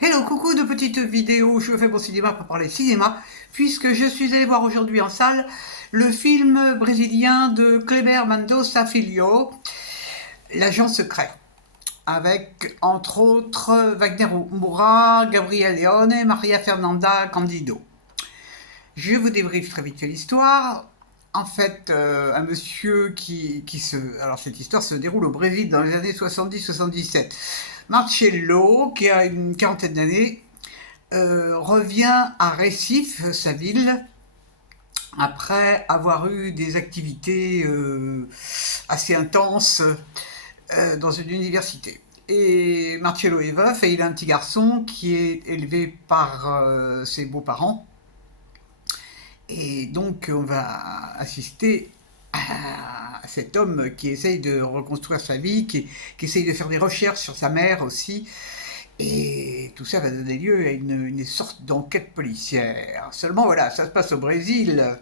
Hello, coucou de petites vidéos, je fais mon cinéma pour parler cinéma, puisque je suis allé voir aujourd'hui en salle le film brésilien de Kleber Mendonça Filho, L'agent secret, avec entre autres Wagner Moura, Gabriel Leone, Maria Fernanda Candido. Je vous débriefe très vite l'histoire. En fait, un monsieur qui se... Alors cette histoire se déroule au Brésil dans les années 70-77. Marcello, qui a une quarantaine d'années, revient à Recife, sa ville, après avoir eu des activités assez intenses dans une université. Et Marcello est veuf et il a un petit garçon qui est élevé par ses beaux-parents. Et donc on va assister à cet homme qui essaye de reconstruire sa vie, qui essaye de faire des recherches sur sa mère aussi. Et tout ça va donner lieu à une sorte d'enquête policière. Seulement voilà, ça se passe au Brésil.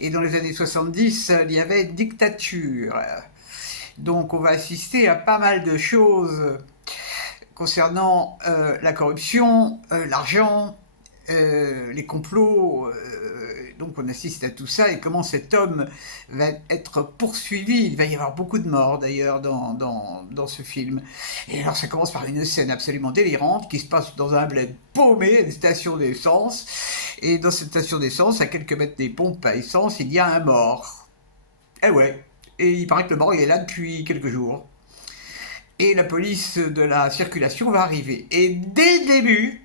Et dans les années 70, il y avait une dictature. Donc on va assister à pas mal de choses concernant la corruption, l'argent, les complots. Donc on assiste à tout ça et comment cet homme va être poursuivi. Il va y avoir beaucoup de morts d'ailleurs dans ce film. Et alors ça commence par une scène absolument délirante qui se passe dans un bled paumé, une station d'essence. Et dans cette station d'essence, à quelques mètres des pompes à essence, il y a un mort. Eh ouais. Et il paraît que le mort il est là depuis quelques jours. Et la police de la circulation va arriver. Et dès le début,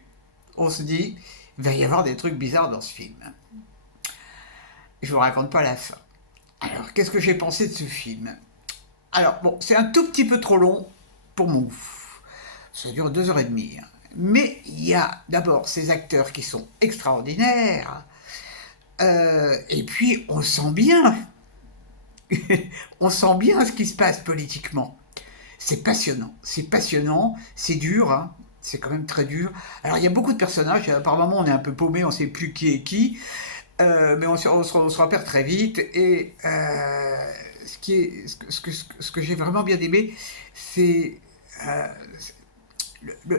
on se dit, il va y avoir des trucs bizarres dans ce film. Je vous raconte pas la fin. Alors, qu'est-ce que j'ai pensé de ce film? Alors, bon, c'est un tout petit peu trop long pour mon goût. Ça dure 2 heures et demie. Mais il y a d'abord ces acteurs qui sont extraordinaires. Et puis, on sent bien. On sent bien ce qui se passe politiquement. C'est passionnant, c'est dur, hein. C'est quand même très dur. Alors il y a beaucoup de personnages, par moments on est un peu paumé, on ne sait plus qui est qui, mais on se repère très vite. Et ce que j'ai vraiment bien aimé, c'est... euh,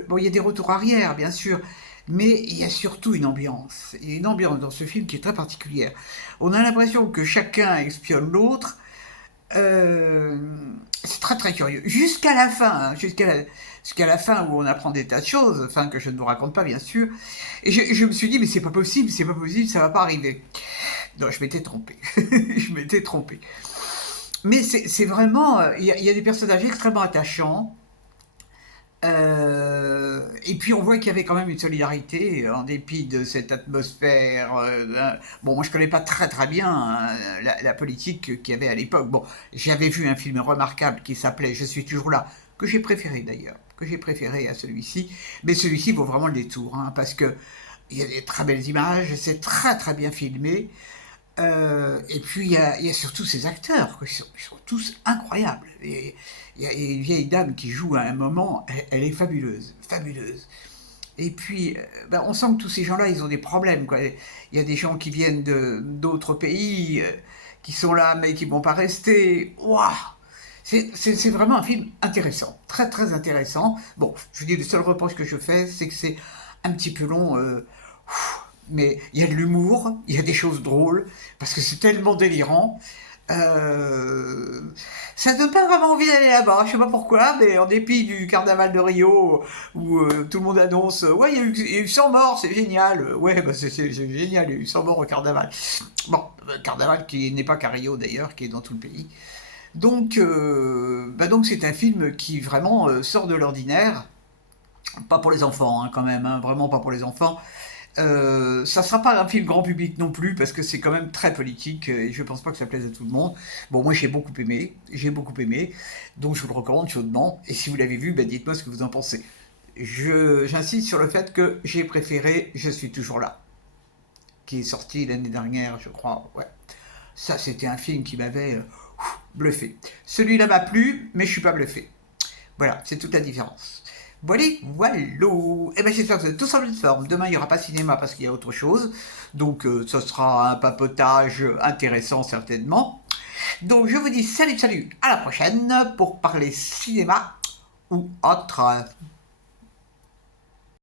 bon, il y a des retours arrière, bien sûr, mais il y a surtout une ambiance. Il y a une ambiance dans ce film qui est très particulière. On a l'impression que chacun espionne l'autre. Euh, c'est très très curieux. Jusqu'à la fin, hein, jusqu'à la fin où on apprend des tas de choses, enfin que je ne vous raconte pas bien sûr. Et je me suis dit, mais c'est pas possible, ça va pas arriver. Non, je m'étais trompé. Je m'étais trompé. Mais c'est vraiment, il y a des personnages extrêmement attachants. Et puis on voit qu'il y avait quand même une solidarité en dépit de cette atmosphère. Bon, moi je connais pas très très bien hein, la politique qu'il y avait à l'époque. Bon, j'avais vu un film remarquable qui s'appelait Je suis toujours là, que j'ai préféré d'ailleurs, que j'ai préféré à celui-ci. Mais celui-ci vaut vraiment le détour, hein, parce que il y a des très belles images, c'est très très bien filmé. Et puis il y a surtout ces acteurs, quoi, ils sont tous incroyables. Et il y a une vieille dame qui joue à un moment, elle est fabuleuse, fabuleuse. Et puis, ben, on sent que tous ces gens-là, ils ont des problèmes, quoi. Il y a des gens qui viennent d'autres pays, qui sont là, mais qui ne vont pas rester. Waouh! C'est vraiment un film intéressant, très très intéressant. Bon, je vous dis, le seul reproche que je fais, c'est que c'est un petit peu long. Mais il y a de l'humour, il y a des choses drôles, parce que c'est tellement délirant. Euh, Ça donne pas vraiment envie d'aller là-bas, je sais pas pourquoi, mais en dépit du carnaval de Rio, où tout le monde annonce ouais, il y a eu 100 morts, c'est génial. Ouais, bah c'est génial, il y a eu 100 morts au carnaval. Bon, carnaval qui n'est pas qu'à Rio d'ailleurs, qui est dans tout le pays. Donc c'est un film qui vraiment sort de l'ordinaire. Pas pour les enfants, hein, quand même, hein, vraiment pas pour les enfants. Ça sera pas un film grand public non plus parce que c'est quand même très politique et je pense pas que ça plaise à tout le monde. Bon, moi j'ai beaucoup aimé, donc je vous le recommande chaudement. Et si vous l'avez vu, ben, dites-moi ce que vous en pensez. J'insiste sur le fait que j'ai préféré Je suis toujours là, qui est sorti l'année dernière, je crois. Ouais, ça c'était un film qui m'avait bluffé. Celui-là m'a plu, mais je suis pas bluffé. Voilà, c'est toute la différence. Voilà, voilà. Et bien j'espère que vous êtes tous en pleine forme. Demain, il n'y aura pas de cinéma parce qu'il y a autre chose. Donc, ce sera un papotage intéressant certainement. Donc, je vous dis salut, salut, à la prochaine pour parler cinéma ou autre.